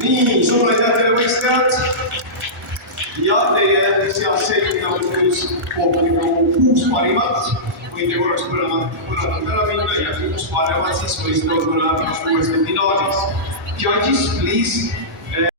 Nii, suur aitäh teile võistlejad! Ja teie seas selgitavad kohtuniku 6 parimat. Võite korraks põrnalt ära minna ja 6 paremat siis võistlevad põrnalt uuesti finaalis. Judges, please